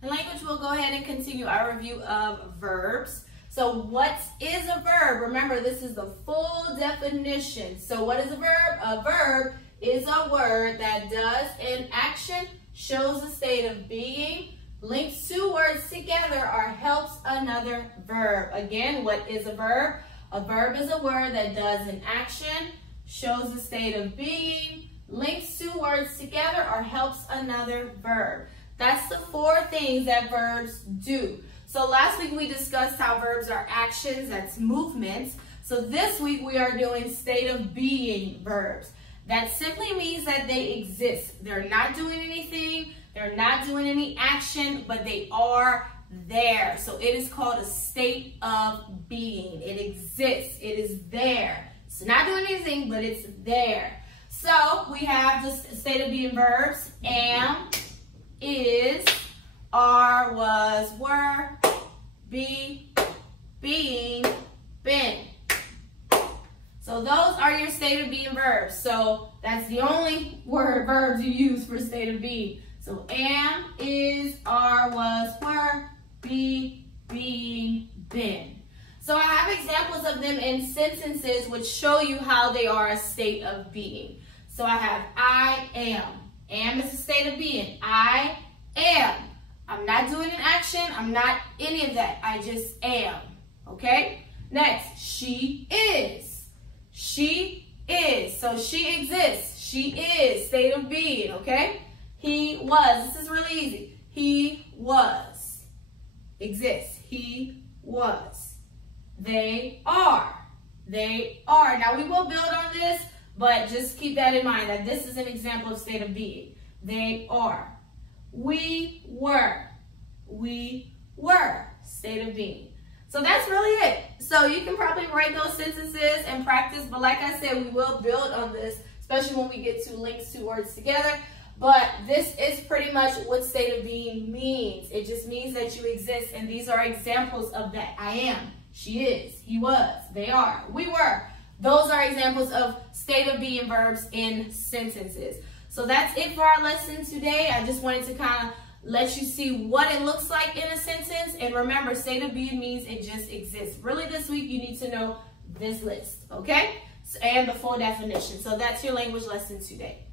In language, we'll go ahead and continue our review of verbs. So what is a verb? Remember, this is the full definition. So what is a verb? A verb is a word that does an action, shows a state of being, links two words together, or helps another verb. Again, what is a verb? A verb is a word that does an action, shows a state of being, links two words together, or helps another verb. That's the four things that verbs do. So last week we discussed how verbs are actions, that's movements. So this week we are doing state of being verbs. That simply means that they exist. They're not doing anything, they're not doing any action, but they are there. So it is called a state of being. It exists, it is there. It's not doing anything, but it's there. So we have the state of being verbs: am, is, are, was, were, be, being, been. So those are your state of being verbs. So that's the only verbs you use for state of being. So am, is, are, was, were, be, being, been. So I have examples of them in sentences which show you how they are a state of being. So I have I am. Am is a state of being. I am. I'm not doing an action. I'm not any of that. I just am. Okay? Next, she is. She is. So she exists. She is. State of being. Okay? He was. This is really easy. He was. Exists. He was. They are. They are. Now we will build on this, but just keep that in mind that this is an example of state of being. They are. We were. We were. State of being. So that's really it. So you can probably write those sentences and practice, but like I said, we will build on this, especially when we get to links two words together. But this is pretty much what state of being means. It just means that you exist, and these are examples of that. I am. She is. He was. They are. We were. Those are examples of state of being verbs in sentences. So that's it for our lesson today. I just wanted to kind of let you see what it looks like in a sentence. And remember, state of being means it just exists. Really this week, you need to know this list, okay? And the full definition. So that's your language lesson today.